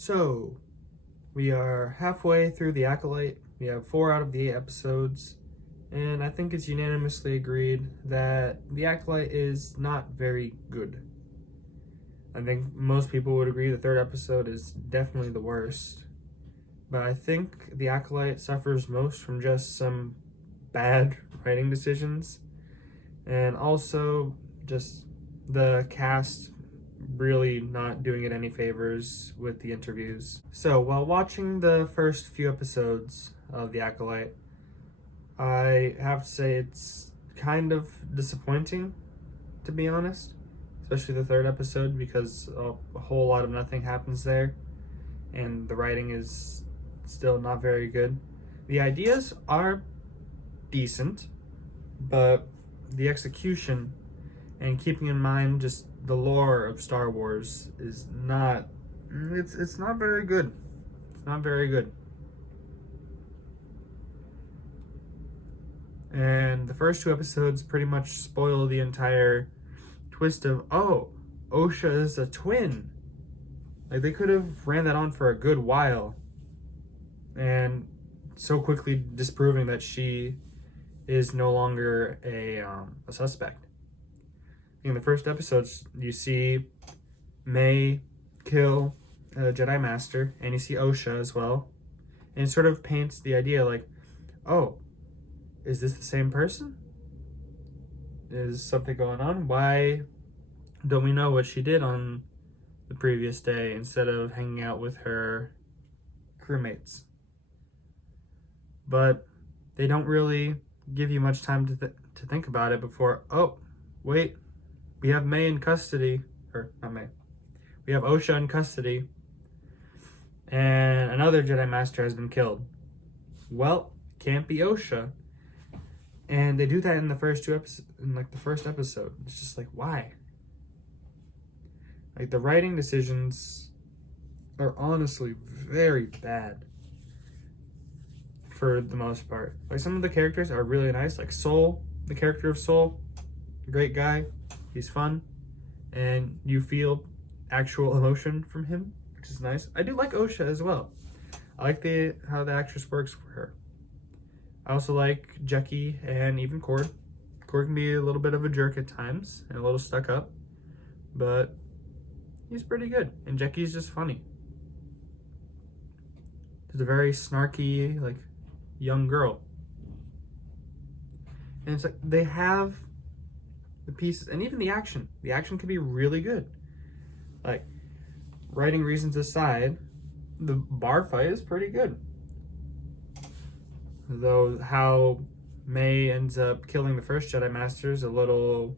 So, we are halfway through The Acolyte. We have 4 out of the 8 episodes, and I think it's unanimously agreed that The Acolyte is not very good. I think most people would agree the 3rd episode is definitely the worst. But I think The Acolyte suffers most from just some bad writing decisions, and also just the cast really not doing it any favors with the interviews. So while watching the first few episodes of The Acolyte, I have to say it's kind of disappointing, to be honest, especially the 3rd episode, because a whole lot of nothing happens there and the writing is still not very good. The ideas are decent, but the execution and keeping in mind just the lore of Star Wars is not, it's not very good. It's not very good. And the first 2 episodes pretty much spoil the entire twist of, oh, Osha is a twin. Like, they could have ran that on for a good while and so quickly disproving that she is no longer a suspect. In the first episodes, you see May kill a Jedi Master, and you see Osha as well. And it sort of paints the idea like, oh, is this the same person? Is something going on? Why don't we know what she did on the previous day instead of hanging out with her crewmates? But they don't really give you much time to think about it before, oh, wait, we have May in custody, or not May, we have Osha in custody, and another Jedi Master has been killed. Well, can't be Osha. And they do that in the first 2 episodes, in like the first episode. It's just like, why? Like, the writing decisions are honestly very bad for the most part. Like, some of the characters are really nice, like Soul, the character of Soul, great guy, he's fun, and you feel actual emotion from him, which is nice. I do like Osha as well. I like how the actress works for her. I also like Jecki and even Cord. Cord can be a little bit of a jerk at times and a little stuck up, but he's pretty good. And Jecki's just funny. She's a very snarky, like, young girl. And it's like they have the pieces, and even the action. The action can be really good. Like, writing reasons aside, the bar fight is pretty good. Though how May ends up killing the first Jedi Master is a little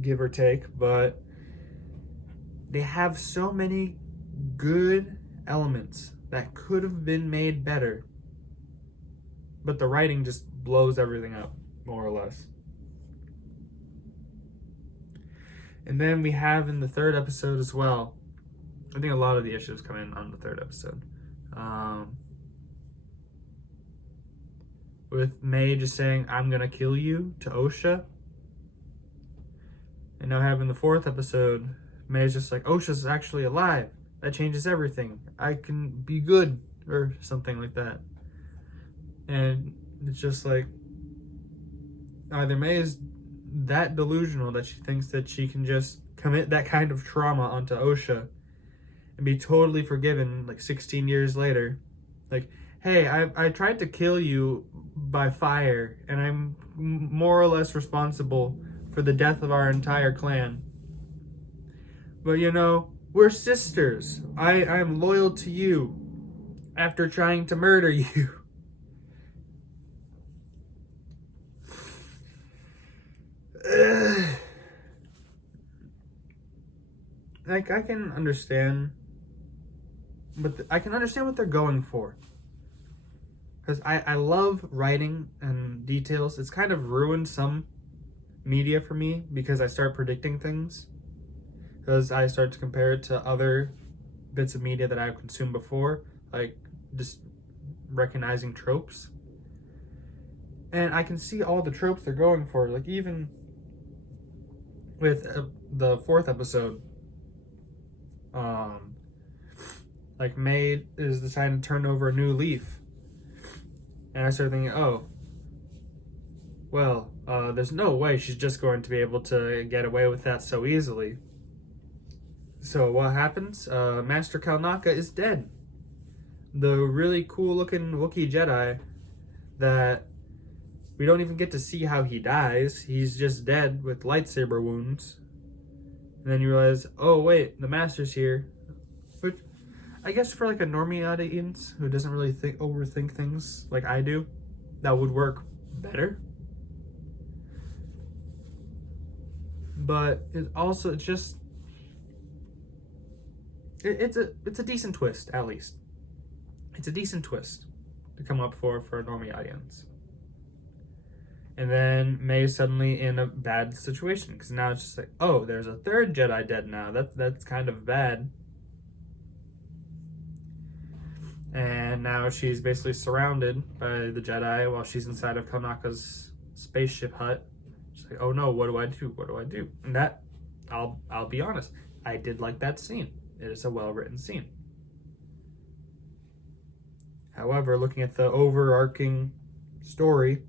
give or take, but they have so many good elements that could have been made better, but the writing just blows everything up, more or less. And then we have in the 3rd episode as well, I think a lot of the issues come in on the 3rd episode. With May just saying, I'm gonna kill you, to Osha. And now having the 4th episode, May's just like, Osha's actually alive. That changes everything. I can be good, or something like that. And it's just like, either May is that delusional that she thinks that she can just commit that kind of trauma onto Osha and be totally forgiven like 16 years later. Like, hey, I tried to kill you by fire, and I'm more or less responsible for the death of our entire clan. But you know, we're sisters. I'm loyal to you after trying to murder you. Like, I can understand, but I can understand what they're going for. Because I love writing and details. It's kind of ruined some media for me because I start predicting things. Because I start to compare it to other bits of media that I've consumed before, like just recognizing tropes. And I can see all the tropes they're going for. Like, even with the 4th episode, Like May is deciding to turn over a new leaf. And I started thinking, oh, well, there's no way she's just going to be able to get away with that so easily. So what happens? Master Kalnaka is dead. The really cool looking Wookiee Jedi that we don't even get to see how he dies. He's just dead with lightsaber wounds. And then you realize, oh wait, the Master's here. Which, I guess for like a normie audience who doesn't really overthink things like I do, that would work better. But it also just it's a decent twist, at least. It's a decent twist to come up for a normie audience. And then May is suddenly in a bad situation because now it's just like, oh, there's a third Jedi dead now. That's kind of bad. And now she's basically surrounded by the Jedi while she's inside of Kalnaka's spaceship hut. She's like, oh no, what do I do? What do I do? And that, I'll be honest, I did like that scene. It is a well-written scene. However, looking at the overarching story,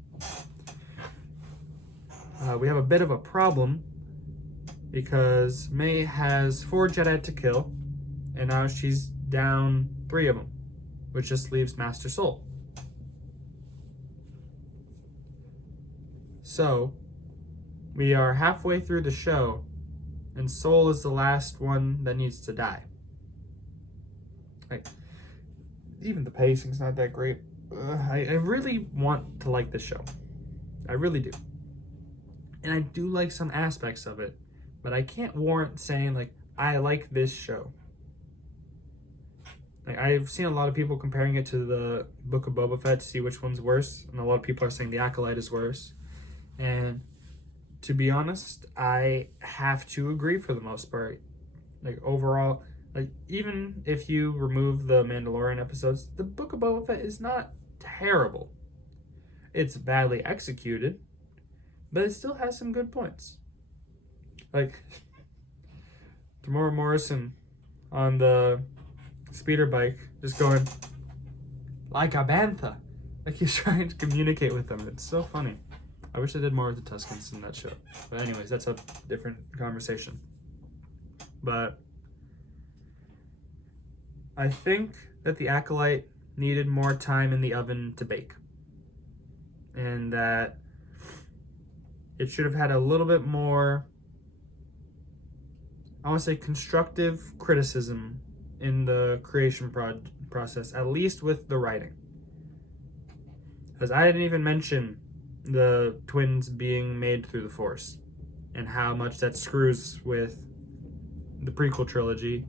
we have a bit of a problem because May has 4 Jedi to kill, and now she's down 3 of them, which just leaves Master Soul. So, we are halfway through the show, and Soul is the last one that needs to die. Like, even the pacing's not that great. I really want to like this show. I really do. And I do like some aspects of it, but I can't warrant saying, like, I like this show. Like, I've seen a lot of people comparing it to the Book of Boba Fett to see which one's worse, and a lot of people are saying the Acolyte is worse. And to be honest, I have to agree for the most part. Like, overall, like, even if you remove the Mandalorian episodes, the Book of Boba Fett is not terrible. It's badly executed, but it still has some good points. Like, Tamora Morrison on the speeder bike, just going, like a bantha. Like he's trying to communicate with them. It's so funny. I wish I did more with the Tuskens in that show. But anyways, that's a different conversation. But I think that the Acolyte needed more time in the oven to bake. And that it should have had a little bit more, I want to say, constructive criticism in the creation process, at least with the writing. Because I didn't even mention the twins being made through the Force and how much that screws with the prequel trilogy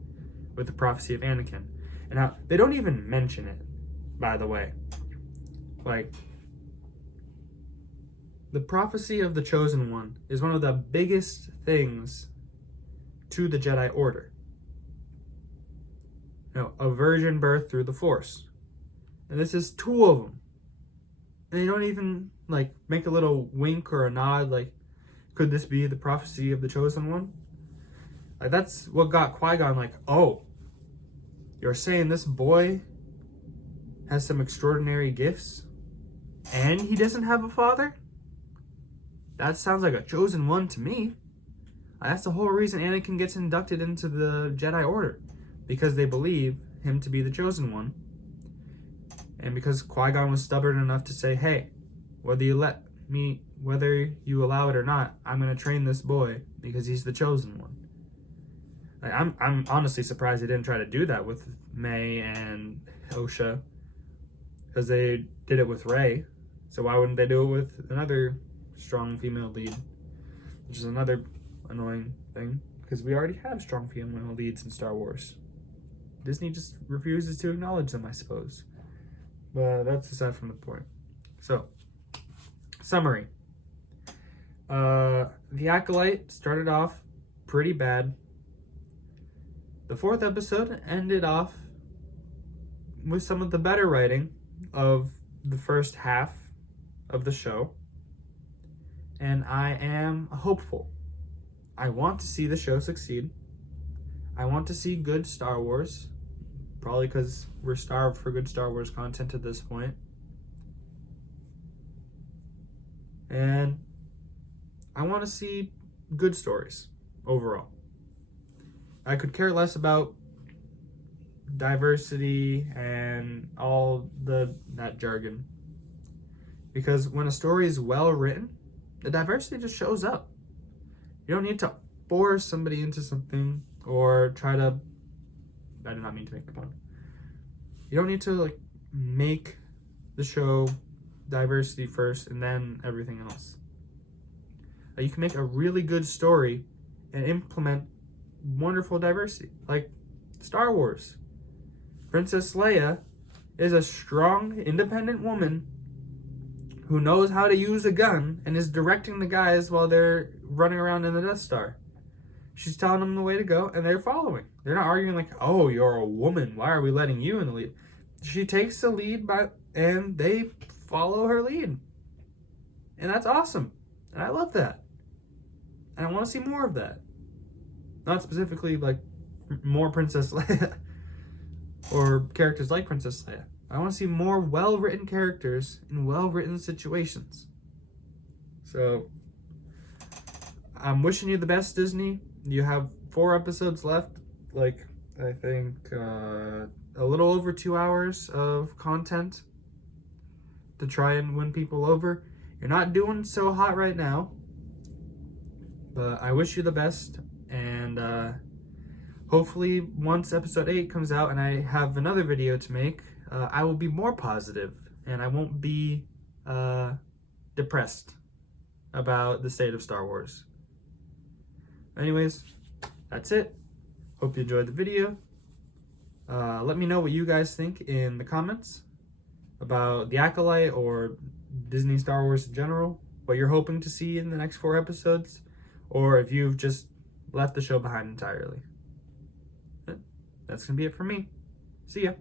with the prophecy of Anakin. And how they don't even mention it, by the way. Like, the prophecy of the Chosen One is one of the biggest things to the Jedi Order. You know, a virgin birth through the Force. And this is 2 of them. And they don't even, like, make a little wink or a nod, like, could this be the prophecy of the Chosen One? Like, that's what got Qui-Gon like, oh, you're saying this boy has some extraordinary gifts and he doesn't have a father? That sounds like a Chosen One to me. That's the whole reason Anakin gets inducted into the Jedi Order. Because they believe him to be the Chosen One. And because Qui-Gon was stubborn enough to say, hey, whether you allow it or not, I'm going to train this boy because he's the Chosen One. Like, I'm honestly surprised they didn't try to do that with May and Osha. Because they did it with Rey. So why wouldn't they do it with another strong female lead? Which is another annoying thing. Because we already have strong female leads in Star Wars. Disney just refuses to acknowledge them, I suppose. But that's aside from the point. So, summary. The Acolyte started off pretty bad. The 4th episode ended off with some of the better writing of the first half of the show. And I am hopeful. I want to see the show succeed. I want to see good Star Wars, probably because we're starved for good Star Wars content at this point. And I want to see good stories overall. I could care less about diversity and all that jargon, because when a story is well written, the diversity just shows up. You don't need to force somebody into something or try to, I did not mean to make the pun. You don't need to like make the show diversity first and then everything else. You can make a really good story and implement wonderful diversity, like Star Wars. Princess Leia is a strong, independent woman who knows how to use a gun and is directing the guys while they're running around in the Death Star. She's telling them the way to go, and they're following. They're not arguing like, oh, you're a woman, why are we letting you in the lead? She takes the lead, and they follow her lead. And that's awesome. And I love that. And I want to see more of that. Not specifically like more Princess Leia or characters like Princess Leia. I want to see more well-written characters in well-written situations. So, I'm wishing you the best, Disney. You have 4 episodes left. Like, I think a little over 2 hours of content to try and win people over. You're not doing so hot right now. But I wish you the best. And hopefully once episode 8 comes out and I have another video to make, I will be more positive and I won't be depressed about the state of Star Wars. Anyways, that's it. Hope you enjoyed the video. Let me know what you guys think in the comments about the Acolyte or Disney Star Wars in general, what you're hoping to see in the next 4 episodes, or if you've just left the show behind entirely. That's going to be it for me. See ya.